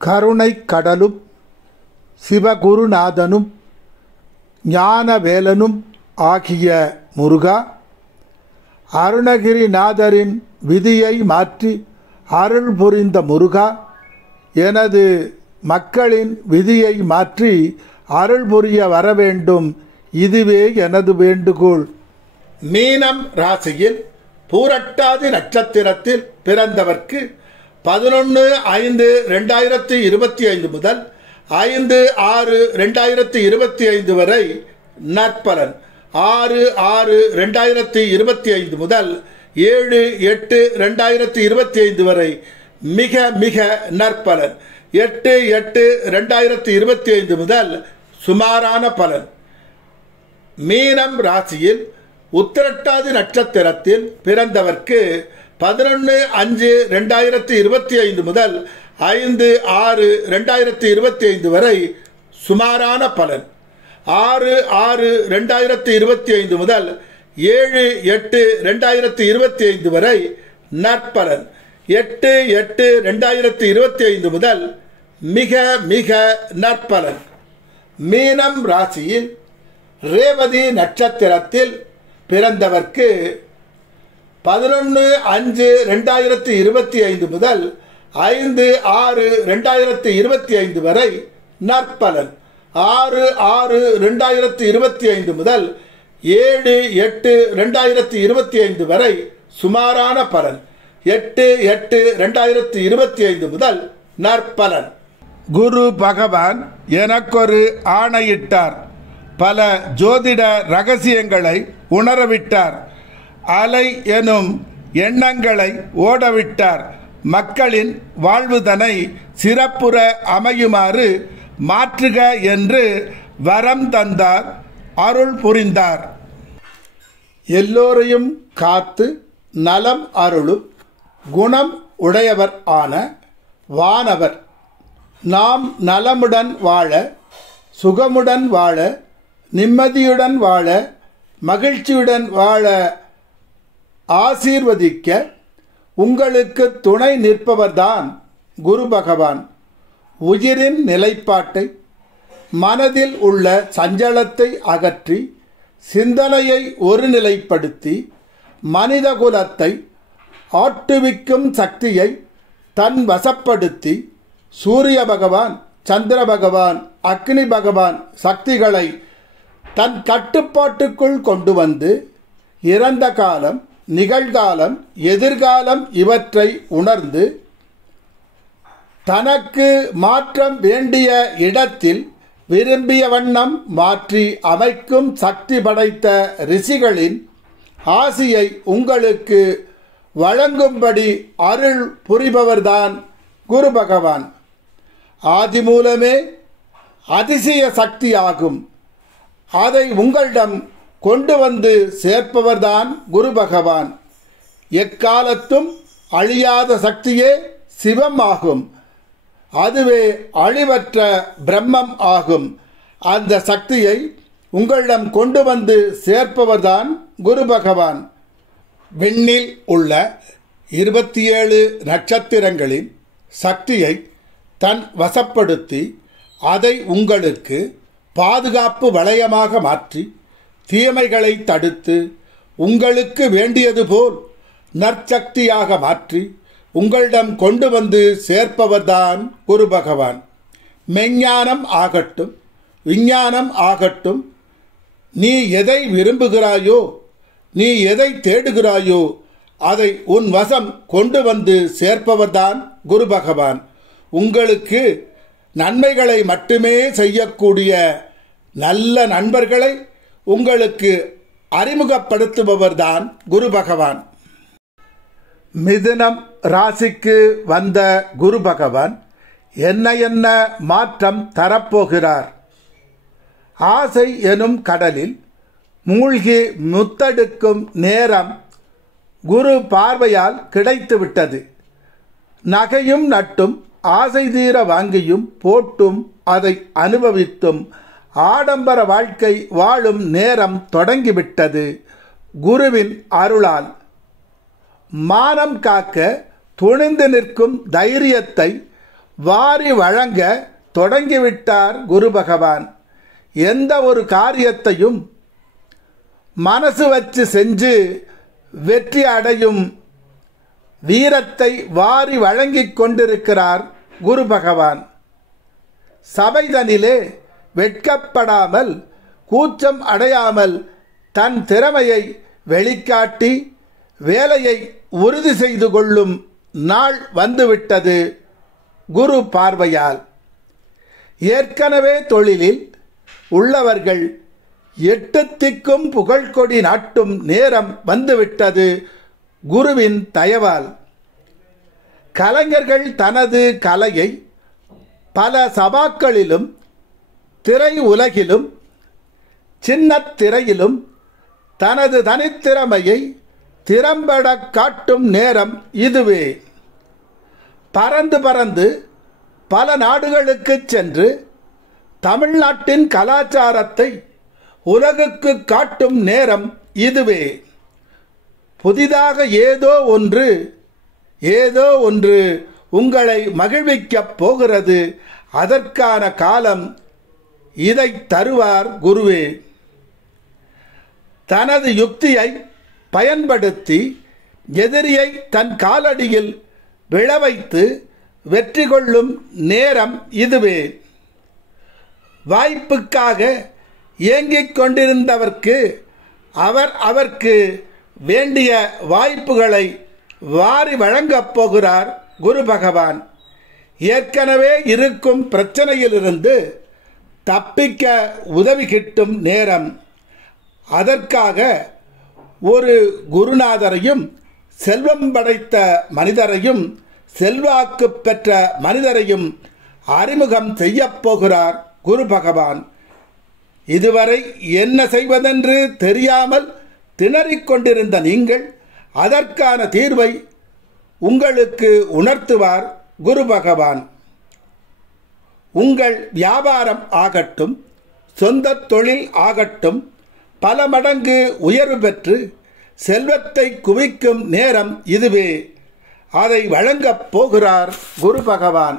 கருணை கடலும் சிவகுருநாதனும் ஞானவேலனும் ஆகிய முருகா, அருணகிரிநாதரின் விதியை மாற்றி அருள் புரிந்த முருகா, எனது மக்களின் விதியை மாற்றி அருள் புரிய வரவேண்டும், இதுவே எனது வேண்டுகோள். மீனம் ராசியில் பூரட்டாதி நட்சத்திரத்தில் பிறந்தவர்க்கு 11/5/2025 முதல் 5/6/2025 வரை நற்பலன், 6/6/2025 முதல் 7/8/2025 வரை மிக மிக நற்பலன், 8/8/2025 முதல் சுமாரான பலன். மீனம் ராசியில் உத்திரட்டாதி நட்சத்திரத்தில் பிறந்தவர்க்கு 11/5/2025 முதல் 5/6/2025 வரை சுமாரான பலன், 6/6/2025 முதல் 7/8/2025 வரை நற்பலன், 8/8/2025 முதல் மிக மிக நற்பலன். மீனம் ராசியில் ரேவதி நட்சத்திரத்தில் பிறந்தவர்க்கு 11/5/2025 முதல் 5/6/2025 வரை நற்பலன், 6/6/2025 முதல் 7/8/2025 வரை சுமாரான பலன், 8/8/2025 முதல் நற்பலன். குரு பகவான் எனக்கொரு ஆணையிட்டார், பல ஜோதிட ரகசியங்களை உணரவிட்டார், அலை எனும் எண்ணங்களை ஓடவிட்டார், மக்களின் வாழ்வுதனை சிறப்புற அமையுமாறு மாற்றுக என்று வரம் தந்தார், அருள் புரிந்தார். எல்லோரையும் காத்து நலம் அருளும் குணம் உடையவர் ஆன வானவர், நாம் நலமுடன் வாழ, சுகமுடன் வாழ, நிம்மதியுடன் வாழ, மகிழ்ச்சியுடன் வாழ ஆசீர்வதிக்க உங்களுக்கு துணை நிற்பவர்தான் குரு பகவான். உயிரின் நிலைப்பாட்டை, மனதில் உள்ள சஞ்சலத்தை அகற்றி சிந்தனையை ஒருநிலைப்படுத்தி மனிதகுலத்தை ஆட்டுவிக்கும் சக்தியை தன் வசப்படுத்தி சூரிய பகவான், சந்திர பகவான், அக்னி பகவான் சக்திகளை தன் கட்டுப்பாட்டுக்குள் கொண்டு வந்து இறந்த காலம், நிகழ்காலம், எதிர்காலம் இவற்றை உணர்ந்து தனக்கு மாற்றம் வேண்டிய இடத்தில் விரும்பிய வண்ணம் மாற்றி அமைக்கும் சக்தி படைத்த ரிஷிகளின் ஆசியை உங்களுக்கு வழங்கும்படி அருள் புரிபவர்தான் குரு பகவான். ஆதி மூலமே அதிசய சக்தியாகும், அதை உங்களிடம் கொண்டு வந்து சேர்ப்பவர்தான் குரு பகவான். எக்காலத்தும் அழியாத சக்தியே சிவம் ஆகும், அதுவே அழிவற்ற பிரம்மம் ஆகும். அந்த சக்தியை உங்களிடம் கொண்டு வந்து சேர்ப்பவர்தான் குரு பகவான். விண்ணில் உள்ள 27 நட்சத்திரங்களின் சக்தியை தன் வசப்படுத்தி அதை உங்களுக்கு பாதுகாப்பு வளையமாக மாற்றி தீமைகளை தடுத்து உங்களுக்கு வேண்டியது போல் நற்சக்தியாக மாற்றி உங்களிடம் கொண்டு வந்து சேர்ப்பவர்தான் குரு பகவான். மெஞ்ஞானம் ஆகட்டும், விஞ்ஞானம் ஆகட்டும், நீ எதை விரும்புகிறாயோ, நீ எதை தேடுகிறாயோ அதை உன் வசம் கொண்டு வந்து சேர்ப்பவர்தான் குரு பகவான். உங்களுக்கு நன்மைகளை மட்டுமே செய்யக்கூடிய நல்ல நண்பர்களை உங்களுக்கு அறிமுகப்படுத்துபவர்தான் குரு பகவான். மிதுனம் ராசிக்கு வந்த குரு பகவான் என்ன மாற்றம் தரப்போகிறார்? ஆசை எனும் கடலில் மூழ்கி முத்தெடுக்கும் நேரம் குரு பார்வையால் கிடைத்துவிட்டது. நகையும் நட்டும் ஆசை தீர வாங்கியும் போட்டும் அதை அனுபவித்தும் ஆடம்பர வாழ்க்கை வாழும் நேரம் தொடங்கிவிட்டது. குருவின் அருளால் மானம் காக்க துணிந்து நிற்கும் தைரியத்தை வாரி வழங்க தொடங்கிவிட்டார் குரு பகவான். எந்த ஒரு காரியத்தையும் மனசு வச்சு செஞ்சு வெற்றி அடையும் வீரத்தை வாரி வழங்கிக் கொண்டிருக்கிறார் குரு பகவான். சபைதனிலே வெட்கப்படாமல் கூச்சம் அடையாமல் தன் திறமையை வெளிக்காட்டி வேலையை உறுதி செய்து கொள்ளும் நாள் வந்துவிட்டது குரு பார்வையால். ஏற்கனவே தொழிலில் உள்ளவர்கள் 8 திக்கும் புகழ்கொடி நாட்டும் நேரம் வந்துவிட்டது குருவின் தயவால். கலைஞர்கள் தனது கலையை பல சபாக்களிலும் திரை உலகிலும் சின்ன திரையிலும் தனது தனித்திறமையை திறம்பட காட்டும் நேரம் இதுவே. பறந்து பறந்து பல நாடுகளுக்கு சென்று தமிழ்நாட்டின் கலாச்சாரத்தை உலகுக்கு காட்டும் நேரம் இதுவே. புதிதாக ஏதோ ஒன்று உங்களை மகிழ்விக்கப் போகிறது. அதற்கான காலம் இதை தருவார் குருவே. தனது யுக்தியை பயன்படுத்தி எதிரியை தன் காலடியில் விழவைத்து வெற்றி கொள்ளும் நேரம் இதுவே. வாய்ப்புக்காக ஏங்கிக் கொண்டிருந்தவர்க்கு அவருக்கு வேண்டிய வாய்ப்புகளை வாரி வழங்கப் போகிறார் குரு பகவான். ஏற்கனவே இருக்கும் பிரச்சனையிலிருந்து தப்பிக்க உதவி கிட்டும் நேரம். அதற்காக ஒரு குருநாதரையும் செல்வம் படைத்த மனிதரையும் செல்வாக்கு பெற்ற மனிதரையும் அறிமுகம் செய்யப் போகிறார் குரு பகவான். இதுவரை என்ன செய்வதென்று தெரியாமல் திணறிக் கொண்டிருந்த நீங்கள் அதற்கான தீர்வை உங்களுக்கு உணர்த்துவார் குரு பகவான். உங்கள் வியாபாரம் ஆகட்டும், சொந்த தொழில் ஆகட்டும், பல மடங்கு உயர்வு பெற்று செல்வத்தை குவிக்கும் நேரம் இதுவே. அதை வழங்கப் போகிறார் குரு பகவான்.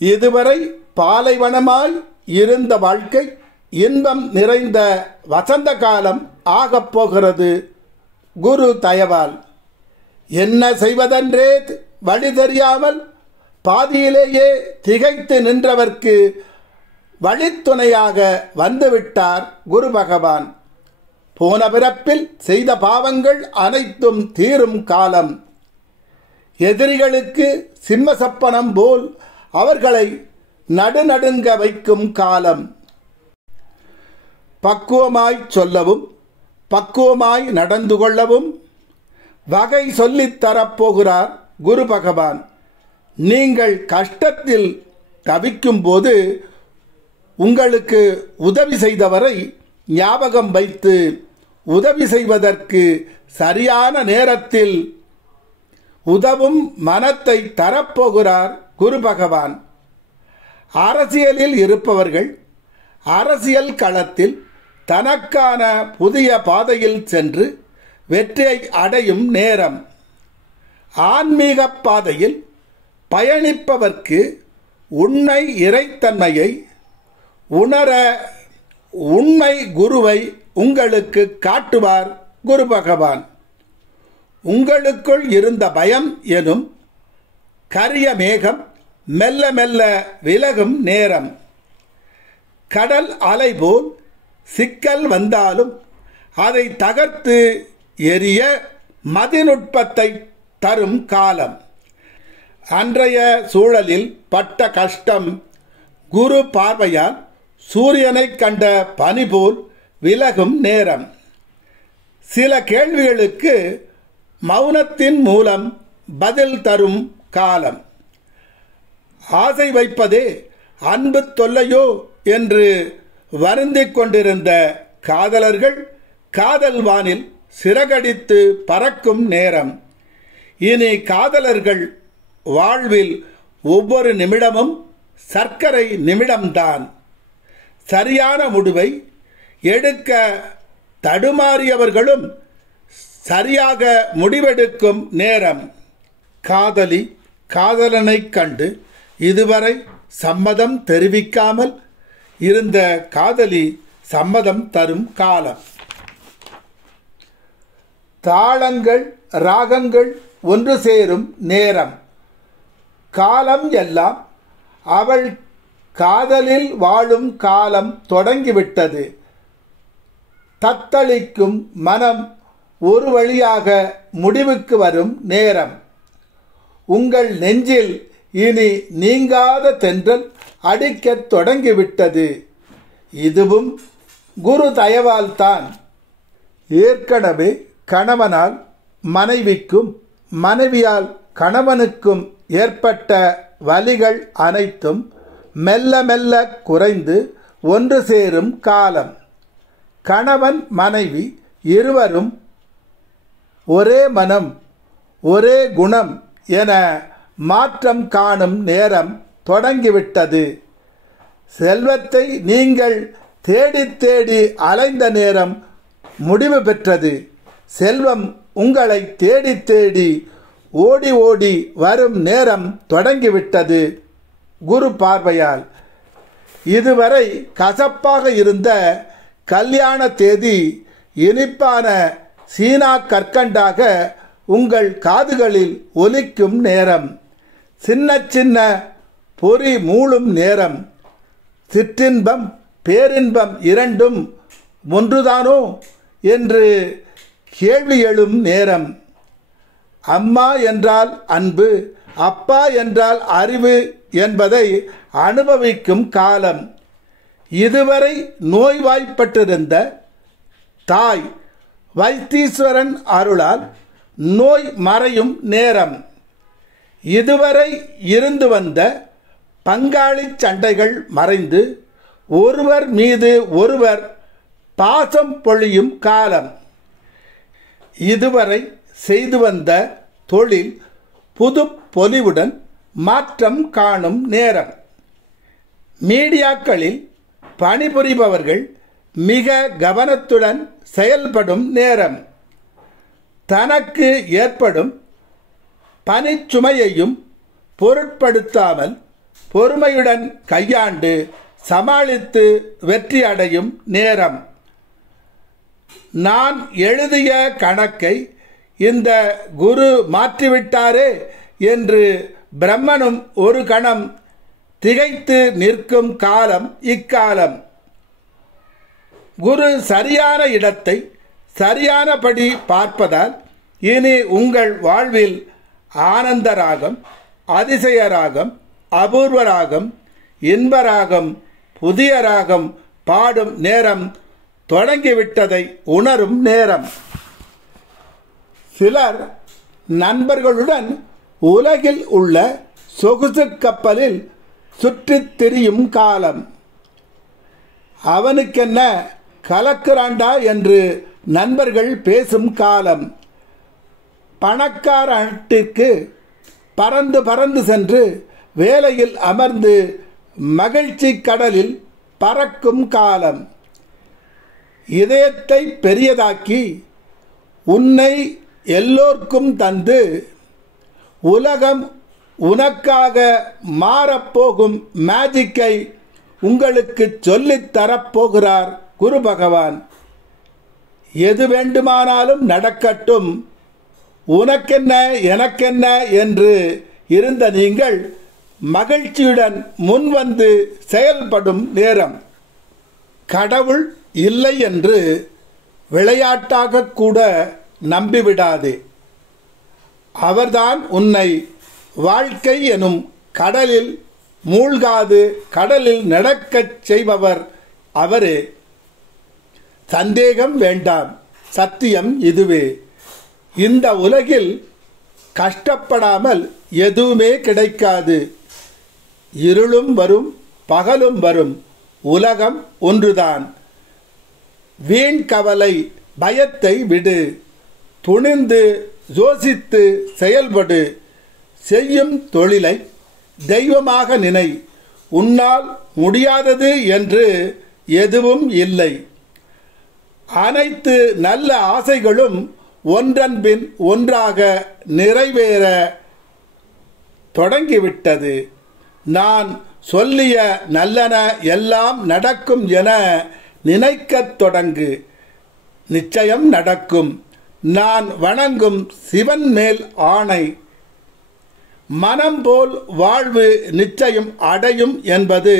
இதுவரை பாலைவனமாய் இருந்த வாழ்க்கை இன்பம் நிறைந்த வசந்த காலம் ஆகப் போகிறது குரு தயவால். என்ன செய்வதென்றே வழி தெரியாமல் பாதியிலேயே திகைத்து நின்றவர்க்கு வழித்துணையாக வந்துவிட்டார் குரு பகவான். போன பிறப்பில் செய்த பாவங்கள் அனைத்தும் தீரும் காலம். எதிரிகளுக்கு சிம்மசப்பனம் போல் அவர்களை நடுநடுங்க வைக்கும் காலம். பக்குவமாய் சொல்லவும் பக்குவமாய் நடந்து கொள்ளவும் வகை சொல்லித் தரப்போகிறார் குரு பகவான். நீங்கள் கஷ்டத்தில் தவிக்கும் போது உங்களுக்கு உதவி செய்தவரை ஞாபகம் வைத்து உதவி செய்வதற்கு சரியான நேரத்தில் உதவும் மனத்தை தரப்போகிறார் குரு பகவான். அரசியலில் இருப்பவர்கள் அரசியல் களத்தில் தனக்கான புதிய பாதையில் சென்று வெற்றியை அடையும் நேரம். ஆன்மீக பாதையில் பயணிப்பவர்க்கு உண்மை இறைத்தன்மையை உணர உண்மை குருவை உங்களுக்கு காட்டுவார் குரு பகவான். உங்களுக்குள் இருந்த பயம் எனும் கரிய மேகம் மெல்ல மெல்ல விலகும் நேரம். கடல் அலை போல் சிக்கல் வந்தாலும் அதை தகர்த்து எரிய மதிநுட்பத்தை தரும் காலம். அன்றைய சூழலில் பட்ட கஷ்டம் குரு பார்வையால் சூரியனை கண்ட பனி போல் விலகும் நேரம். சில கேள்விகளுக்கு மௌனத்தின் மூலம் பதில் தரும் காலம். ஆசை வைப்பதே அன்பு தொல்லையோ என்று வருந்திக் கொண்டிருந்த காதலர்கள் காதல் வானில் சிறகடித்து பறக்கும் நேரம். இனி காதலர்கள் வாழ்வில் ஒவ்வொரு நிமிடமும் சர்க்கரை நிமிடம்தான். சரியான முடிவை எடுக்க தடுமாறியவர்களும் சரியாக முடிவெடுக்கும் நேரம். காதலி காதலனை கண்டு இதுவரை சம்மதம் தெரிவிக்காமல் இருந்த காதலி சம்மதம் தரும் காலம். தாளங்கள் ராகங்கள் ஒன்று சேரும் நேரம். காலம் எல்லாம் அவள் காதலில் வாழும் காலம் தொடங்கிவிட்டது. தத்தளிக்கும் மனம் ஒரு வழியாக முடிவுக்கு வரும் நேரம். உங்கள் நெஞ்சில் இனி நீங்காத தென்றல் அடிக்கத் தொடங்கிவிட்டது. இதுவும் குரு தயவால்தான். ஏற்கனவே கணவனால் மனைவிக்கும் மனைவியால் கணவனுக்கும் ஏற்பட்ட வலிகள் அனைத்தும் மெல்ல மெல்ல குறைந்து ஒன்று சேரும் காலம். கணவன் மனைவி இருவரும் ஒரே மனம் ஒரே குணம் என மாற்றம் காணும் நேரம் தொடங்கிவிட்டது. செல்வத்தை நீங்கள் தேடி தேடி அலைந்த நேரம் முடிவு பெற்றது. செல்வம் உங்களை தேடி தேடி ஓடி ஓடி வரும் நேரம் தொடங்கிவிட்டது குரு பார்வையால். இதுவரை கசப்பாக இருந்த கல்யாண தேதி இனிப்பான சீனா கற்கண்டாக உங்கள் காதுகளில் ஒலிக்கும் நேரம். சின்ன சின்ன பொறி மூளும் நேரம். சிற்றின்பம் பேரின்பம் இரண்டும் ஒன்றுதானோ என்று கேள்வி எழும் நேரம். அம்மா என்றால் அன்பு, அப்பா என்றால் அறிவு என்பதை அனுபவிக்கும் காலம். இதுவரை நோய்வாய்ப்பட்டிருந்த தாய் வைத்தீஸ்வரன் அருளால் நோய் மறையும் நேரம். இதுவரை இருந்து வந்த பங்காளி சண்டைகள் மறைந்து ஒருவர் மீது ஒருவர் பாசம் பொழியும் காலம். இதுவரை செய்து வந்த தொழில் புது பொலிவுடன் மாற்றம் காணும் நேரம். மீடியாக்களில் பணிபுரிபவர்கள் மிக கவனத்துடன் செயல்படும் நேரம். தனக்கு ஏற்படும் பணிச்சுமையையும் பொருட்படுத்தாமல் பொறுமையுடன் கையாண்டு சமாளித்து வெற்றி அடையும் நேரம். நான் எழுதிய கணக்கை இந்த குரு மாற்றிவிட்டாரே என்று பிரம்மனும் ஒரு கணம் திகைத்து நிற்கும் காலம் இக்காலம். குரு சரியான இடத்தை சரியானபடி பார்ப்பதால் இனி உங்கள் வாழ்வில் ஆனந்த ராகம், அதிசய ராகம், அபூர்வ ராகம், இன்ப ராகம், புதிய ராகம் பாடும் நேரம் தொடங்கிவிட்டதை உணரும் நேரம். சிலர் நண்பர்களுடன் உலகில் உள்ள சொகுசு கப்பலில் சுற்றித் திரியும் காலம். அவனுக்கென்ன கலக்குறாண்டா என்று நண்பர்கள் பேசும் காலம். பணக்காரட்டிற்கு பறந்து பறந்து சென்று வேலையில் அமர்ந்து மகிழ்ச்சி கடலில் பறக்கும் காலம். இதயத்தை பெரியதாக்கி உன்னை எல்லோர்க்கும் தந்து உலகம் உனக்காக மாறப்போகும் மேஜிக்கை உங்களுக்கு சொல்லித் தரப்போகிறார் குரு பகவான். எது வேண்டுமானாலும் நடக்கட்டும், உனக்கென்ன எனக்கென்ன என்று இருந்த நீங்கள் மகிழ்ச்சியுடன் முன்வந்து செயல்படும் நேரம். கடவுள் இல்லை என்று விளையாட்டாக கூட நம்பிவிடாதே. அவர்தான் உன்னை வாழ்க்கை எனும் கடலில் மூழ்காது கடலில் நடக்கச் செய்பவர் அவரே. சந்தேகம் வேண்டாம், சத்தியம் இதுவே. இந்த உலகில் கஷ்டப்படாமல் எதுவுமே கிடைக்காது. இருளும் வரும் பகலும் வரும், உலகம் ஒன்றுதான். வீண் கவலை பயத்தை விடு, துணிந்து யோசித்து செயல்படு. செய்யும் தொழிலை தெய்வமாக நினை. உன்னால் முடியாதது என்று எதுவும் இல்லை. அனைத்து நல்ல ஆசைகளும் ஒன்றன் பின் ஒன்றாக நிறைவேற தொடங்கிவிட்டது. நான் சொல்லிய நல்லன எல்லாம் நடக்கும் என நினைக்கத் தொடங்கு. நிச்சயம் நடக்கும். நான் வணங்கும் சிவன் மேல் ஆணை. மனம் போல் வாழ்வு நிச்சயம் அடையும் என்பது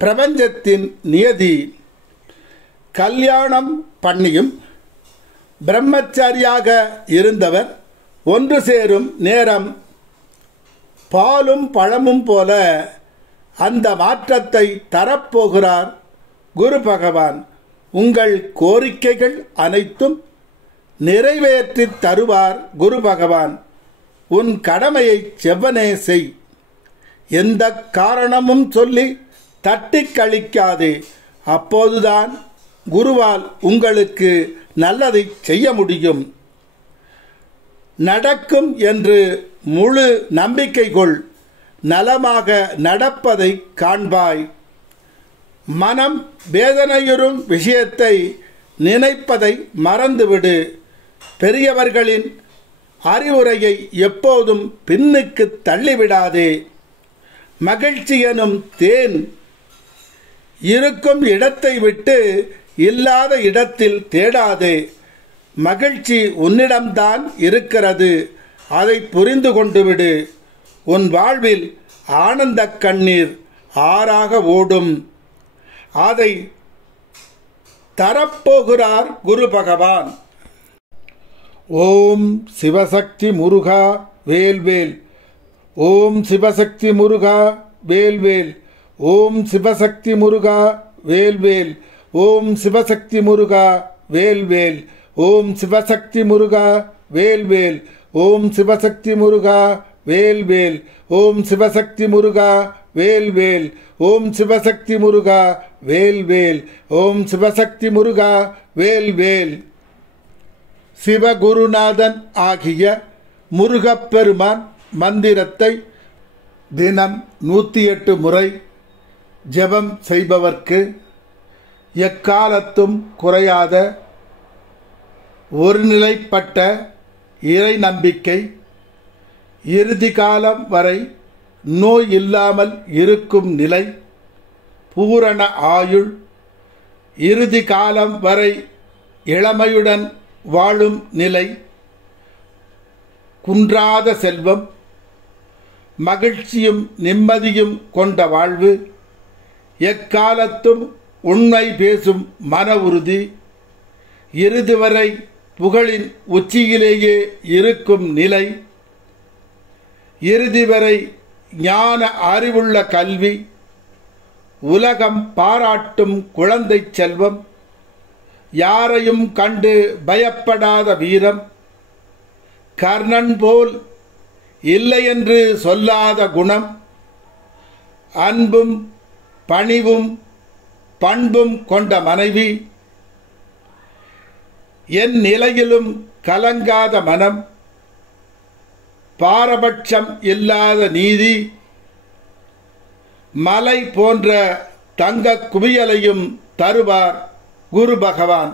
பிரபஞ்சத்தின் நியதி. கல்யாணம் பண்ணியும் பிரம்மச்சாரியாக இருந்தவர் ஒன்று சேரும் நேரம் பாலும் பழமும் போல அந்த மாற்றத்தை தரப்போகிறார் குரு பகவான். உங்கள் கோரிக்கைகள் அனைத்தும் நிறைவேற்றி தருவார் குரு பகவான். உன் கடமையை செவ்வனே செய். எந்த காரணமும் சொல்லி தட்டி கழிக்காதே. அப்போதுதான் குருவால் உங்களுக்கு நல்லதை செய்ய முடியும். நடக்கும் என்று முழு நம்பிக்கை கொள். நலமாக நடப்பதை காண்பாய். மனம் வேதனையுறும் விஷயத்தை நினைப்பதை மறந்துவிடு. பெரியவர்களின் அறிவுரையை எப்போதும் பின்னுக்கு தள்ளிவிடாதே. மகிழ்ச்சி எனும் தேன் இருக்கும் இடத்தை விட்டு இல்லாத இடத்தில் தேடாதே. மகிழ்ச்சி உன்னிடம்தான் இருக்கிறது. அதை புரிந்து கொண்டு விடு. உன் வாழ்வில் ஆனந்த கண்ணீர் ஆறாக ஓடும். அதை தரப்போகிறார் குரு பகவான். ஓம் சிவசக்தி முருகா வேல்வேல். ஓம் சிவசக்தி முருகா வேல்வேல். ஓம் சிவசக்தி முருகா வேல்வேல். ஓம் சிவசக்தி முருகா வேல்வேல். ஓம் சிவசக்தி முருகா வேல்வேல். ஓம் சிவசக்தி முருகா வேல்வேல். ஓம் சிவசக்தி முருகா வேல்வேல். ஓம் சிவசக்தி முருகா வேல்வேல். ஓம் சிவசக்தி முருகா வேல்வேல். சிவகுருநாதன் ஆகிய முருகப்பெருமான் மந்திரத்தை தினம் 108 முறை ஜெபம் செய்பவர்க்கு எக்காலத்தும் குறையாத ஒருநிலைப்பட்ட இறை நம்பிக்கை, இறுதி காலம் வரை நோய் இல்லாமல் இருக்கும் நிலை, பூரண ஆயுள், இறுதி காலம் வரை இளமையுடன் வாழும் நிலை, குன்றாத செல்வம், மகிழ்ச்சியும் நிம்மதியும் கொண்ட வாழ்வு, எக்காலத்தும் உண்மை பேசும் மன உறுதி, இறுதி வரை புகழின் உச்சியிலேயே இருக்கும் நிலை, இறுதி வரை ஞான அறிவுள்ள கல்வி, உலகம் பாராட்டும் குழந்தை செல்வம், யாரையும் கண்டு பயப்படாத வீரம், கர்ணன் போல் இல்லை என்று சொல்லாத குணம், அன்பும் பணிவும் பண்பும் கொண்ட மனைவி, என் நிலையிலும் கலங்காத மனம், பாரபட்சம் இல்லாத நீதி, மலை போன்ற தங்க குவியலையும் தருவார் குரு பகவான்.